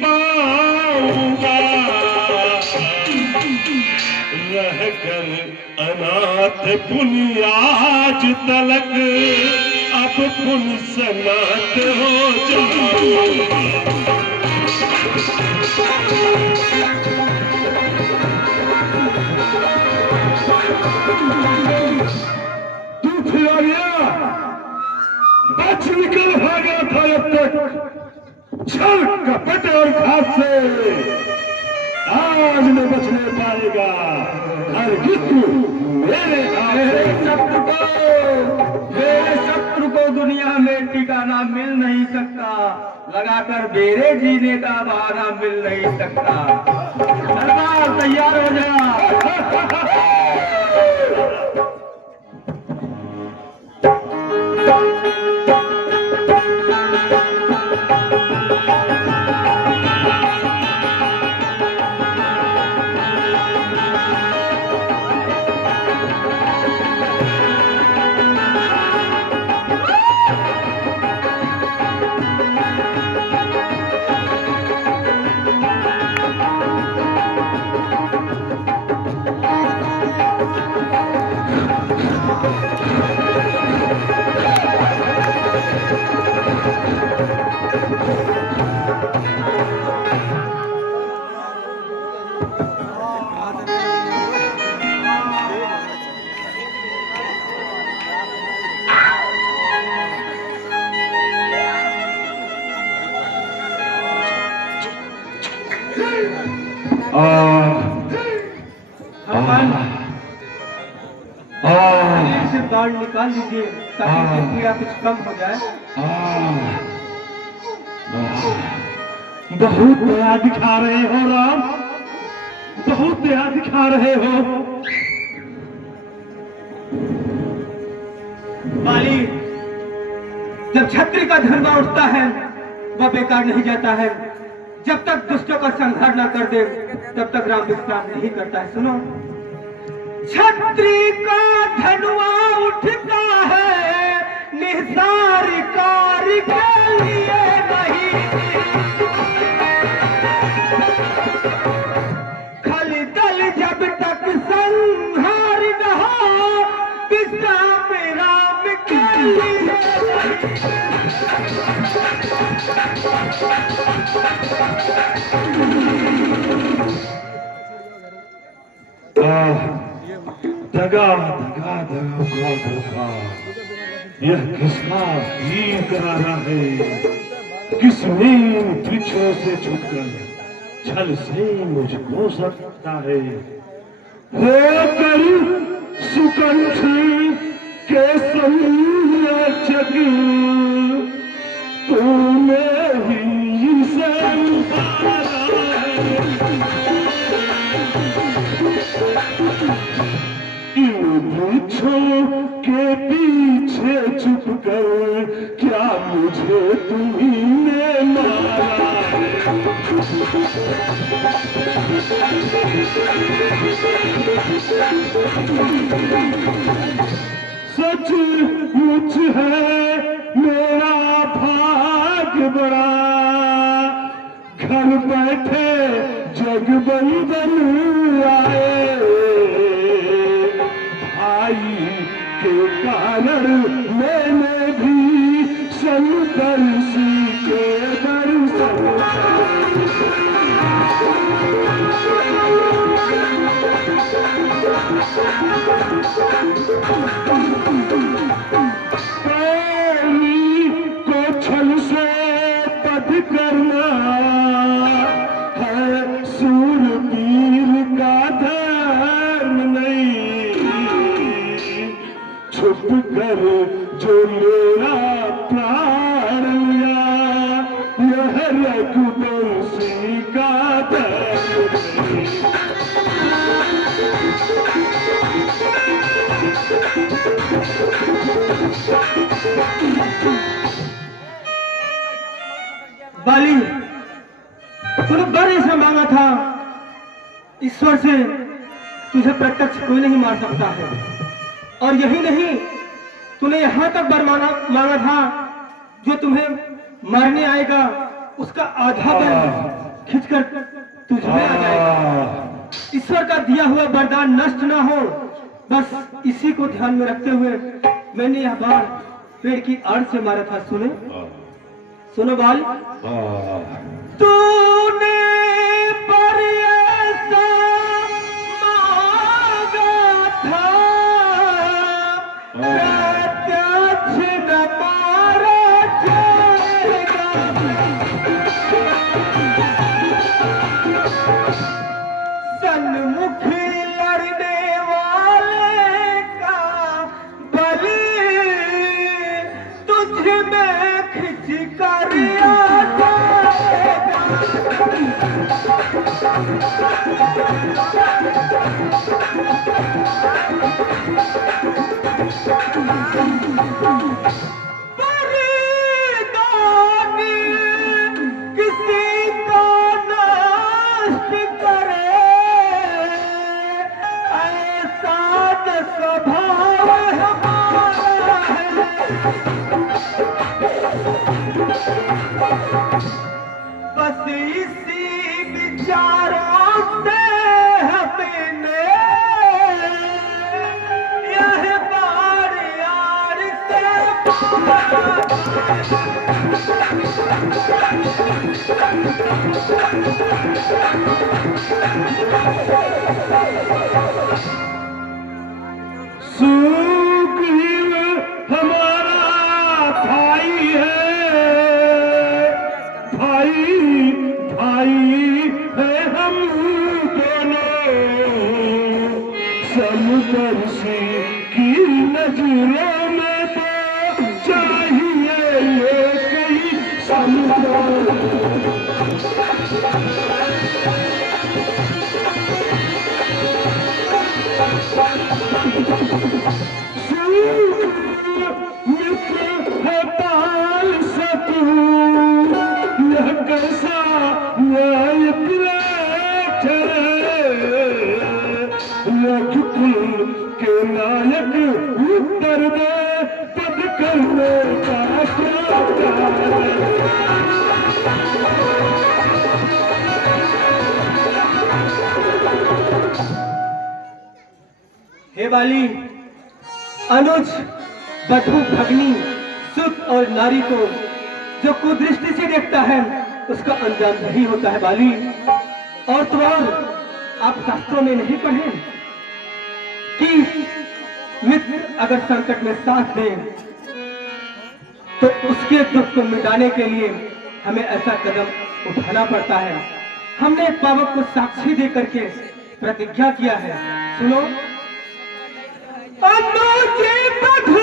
पाऊंगा, रहकर अनाथ बुनियाद तलक अब पुन सनात हो जाऊंगा। तू फिर आ गया, बच निकल भागा था अब तक छल कपट और घात से, आज न बचने पाएगा हरगिज़ तू मेरे मेरे शत्रु को दुनिया में ठिकाना मिल नहीं सकता, लगाकर मेरे जीने का बहाना मिल नहीं सकता। सरदार तैयार हो जा। गार्ड निकाल लीजिए ताकि पीड़ा कुछ कम हो जाए। बहुत दया दिखा रहे हो राम, बहुत दया दिखा रहे हो। बाली, जब छत्री का धर्म उठता है वह बेकार नहीं जाता है। जब तक दुष्टों का संहार न कर दे तब तक राम विश्राम नहीं करता है। सुनो, छत्री का धनुआ उठता है निसार कार्य के लिए नहीं, खली दल जब तक संहार न हो विश्राम राम के लिए दगा दगा दगा धोखा, यह किसका हीन करारा है, किस नीम वृक्षों से छुटकर छल से मुझको सकता है। हो कर सुकंठ के संरक्षक तूने ही इसे उतारा है। वृक्षों के पीछे छुप कर क्या मुझे तुमने मारा है। सच मुच है मेरा भाग बड़ा, घर बैठे जगबंदन आए, के कारण मैंने भी संतर्षि के दर्शन। को छल से पद करना है सूरवीर का धर्म नहीं, छुप कर जो मेरा प्राण लिया यह रघुवंशी का धर्म नहीं। बाली, तूने बड़े से मांगा था, ईश्वर से तुझे प्रत्यक्ष कोई नहीं मार सकता है। और यही नहीं, तूने यहां तक वर मांगा था जो तुम्हें मारने आएगा उसका आधा बल खींचकर तुझ में आ जाएगा। ईश्वर का दिया हुआ वरदान नष्ट ना हो, बस इसी को ध्यान में रखते हुए मैंने यह बाण पेड़ की आड़ से मारा था। सुने, सुनो बाल, तूने पर ऐसा मांगा था, प्रत्यक्ष न मारा जाएगा। सन्मुखी लड़ने वाले का बलि तुझ में खिंच कर आ जाएगा। बलिदानी किसी का नष्ट करे, ऐसा न स्वभाव हमारा है। बस इसी विचारों से हमने यह बार यार से सुग्रीव हमारा भाई है, भाई भाई है हम दोनों। समदर्शी की नजरों में तो चाहिए ये कई मित्र है पाल सकूं, यह कैसा न्याय कुल के नायक उत्तर दे, पद करने का क्या कारण? हे बाली, अनुज, बधू, भगनी, सुत और नारी को जो कुदृष्टि से देखता है उसका अंजाम यही होता है बाली। और तो और आप शास्त्रों में नहीं पढ़े कि मित्र अगर संकट में साथ दे तो उसके दुख को मिटाने के लिए हमें ऐसा कदम उठाना पड़ता है। हमने पावक को साक्षी दे करके प्रतिज्ञा किया है। सुनो, अनुजे बधू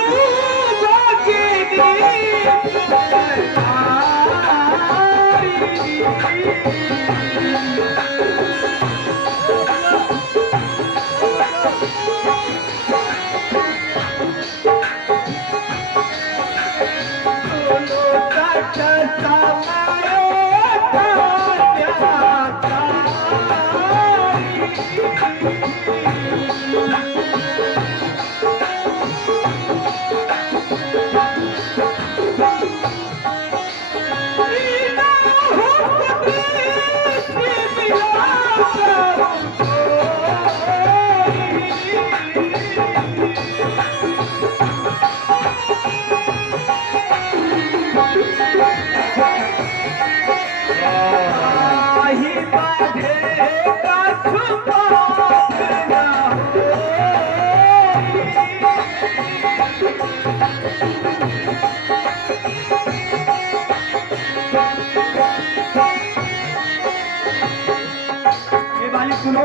सुनो,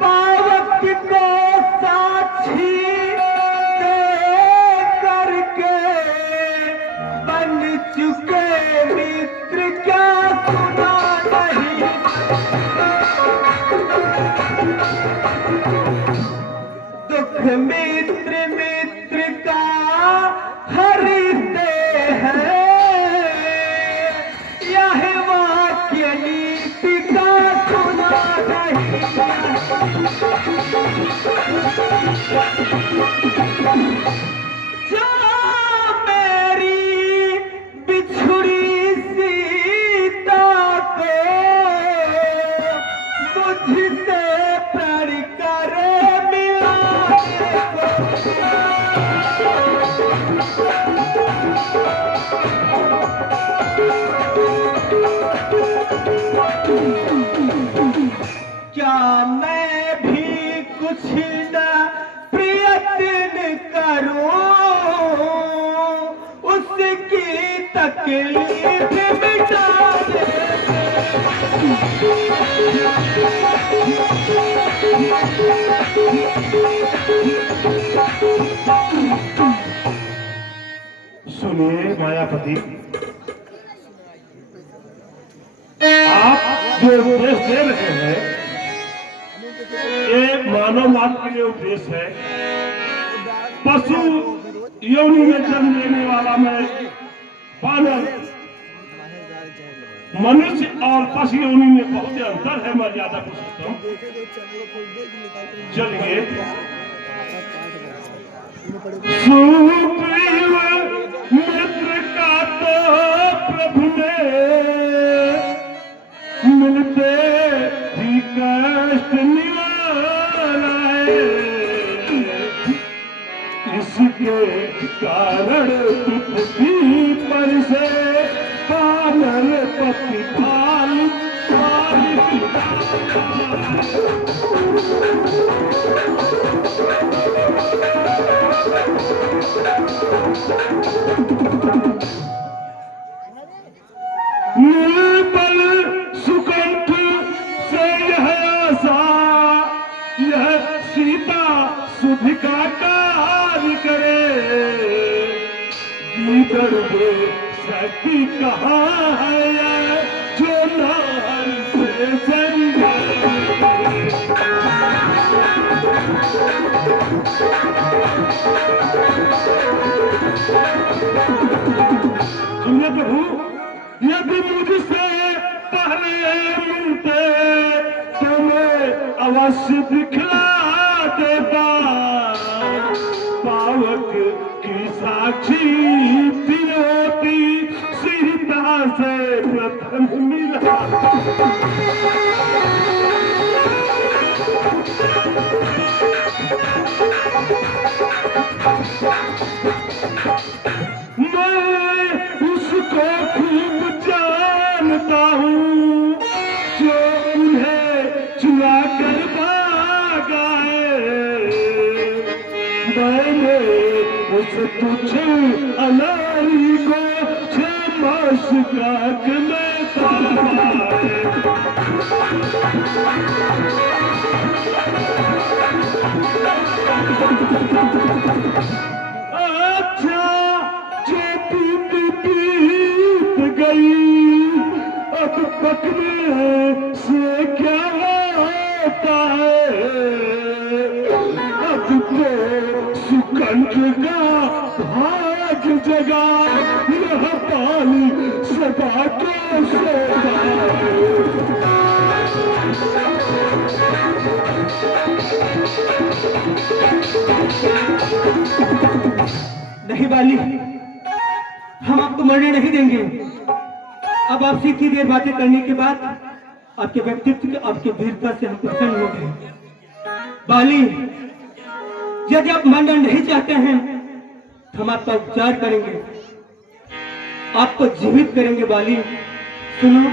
पावक को साक्षी दे करके बन चुके मित्र क्या सुना नहीं। दुख मित्र मित्र का हरते हैं, यह वाक्य नीति का सुना नहीं। जो मेरी बिछुड़ी ना प्रयत्न करो, उसकी तकलीफ मिटा दे। सुनिए मायापति, आप जो उपदेश दे रहे हैं ये मानव मात्र के लिए उपदेश है। पशु योनि में जन्म लेने वाला मैं बानर, मनुष्य और पशु योनि में बहुत अंतर है। मर्यादा पुरुषोत्तम, चलिए। सुग्रीव मित्र का तो प्रभु ने मिलते ही कष्ट निवाराए, इसके कारण पृथ्वी पर से पानर पति फाल निर्बल सुकंठ से यह आशा, यह सीता सुध का कार्य करे। गीदड़ वो शक्ति कहाँ है जो नार से संगे। सुनिए प्रभु, यदि मुझसे पहले मिलते तो मैं अवश्य दिखला देता। पावक की साक्षी होती सीता से प्रथम मिला। मैं उसको खूब जानता हूँ जो उन्हें चुरा कर भागा है। मैंने उस तुझ अनारी को 6 मास का में पाया है। अच्छा जो बीत गई, अब पकड़े से क्या होता है। अब तो सुकंठ का भाग जगा, यह पानी सदा को सोता है। नहीं बाली, हम आपको मरने नहीं देंगे। अब आपसे इतनी देर बातें करने के बाद आपके व्यक्तित्व के, आपके वीरता से हम प्रसन्न हो गए। बाली, यदि आप मरना नहीं चाहते हैं तो हम आपका उपचार करेंगे, आपको जीवित करेंगे। बाली सुनो,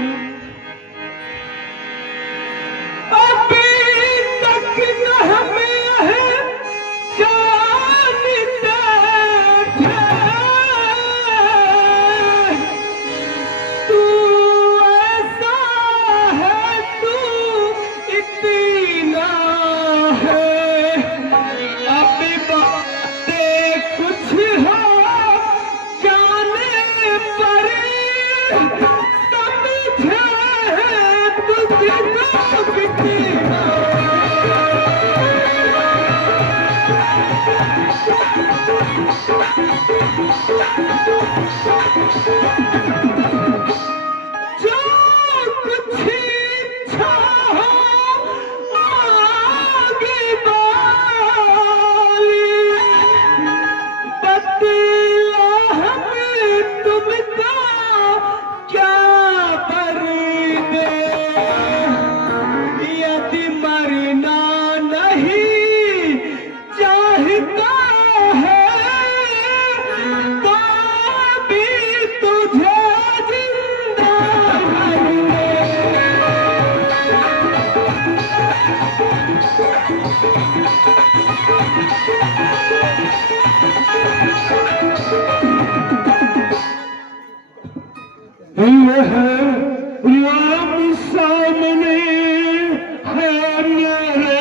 राम सामने है मेरे,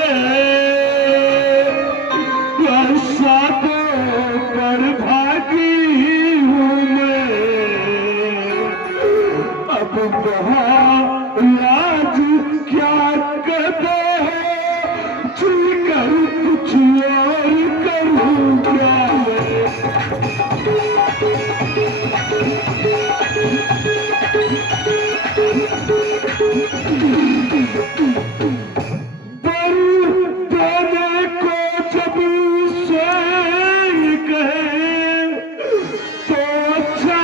ऐसा तो पर भागी हूँ मैं। अब बहुत लाज क्या कहते हो, चुनकर कुछ और करूँ क्या मैं। देने को जब शेर कहे तो अच्छा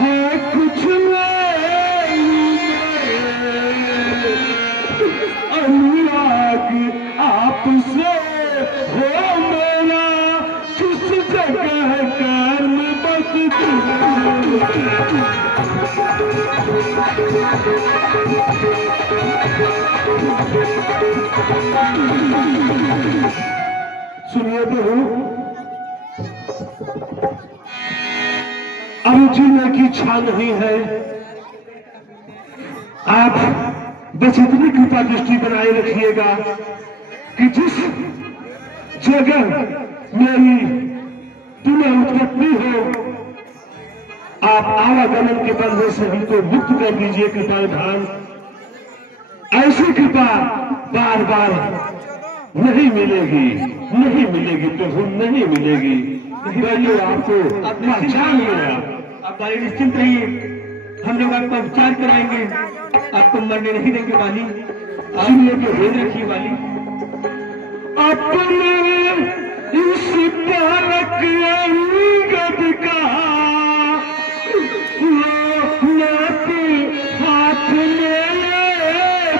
है कुछ नहीं। अनुराग आपसे हो मेरा, किस जगह कर्म बस सुनिए बहू, अब जीने की इच्छा नहीं है। आप बस इतनी कृपा दृष्टि बनाए रखिएगा कि जिस जगह मेरी पुनः उत्पत्ति हो, आप आवागमन के बंधन से हमको मुक्त कर दीजिए कृपा धाम। ऐसी कृपा बार बार नहीं मिलेगी, नहीं मिलेगी प्रभु, नहीं मिलेगी। पहले आपको पहचान लिया। आप वाली निश्चिंत रहिए, हम लोग आपका उपचार कराएंगे, आपको मरने नहीं देंगे वाली। सुनिए आप भेद रखिए वाली। अपने इस बालक अंगद का नाथ हाथ में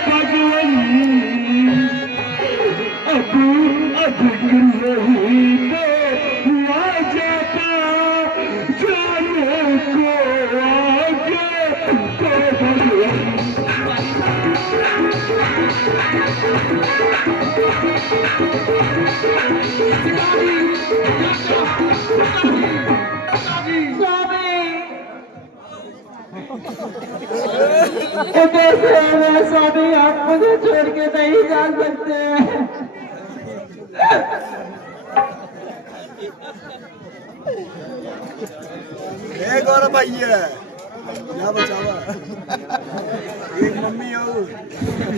भगवन, अब अधिक नहीं तो हुआ जाता, जाने को आगे तो भगवन। स्वामी आप मुझे छोड़ के नहीं जा सकते। गौरव भाई है, क्या बचावा एक मम्मी हो।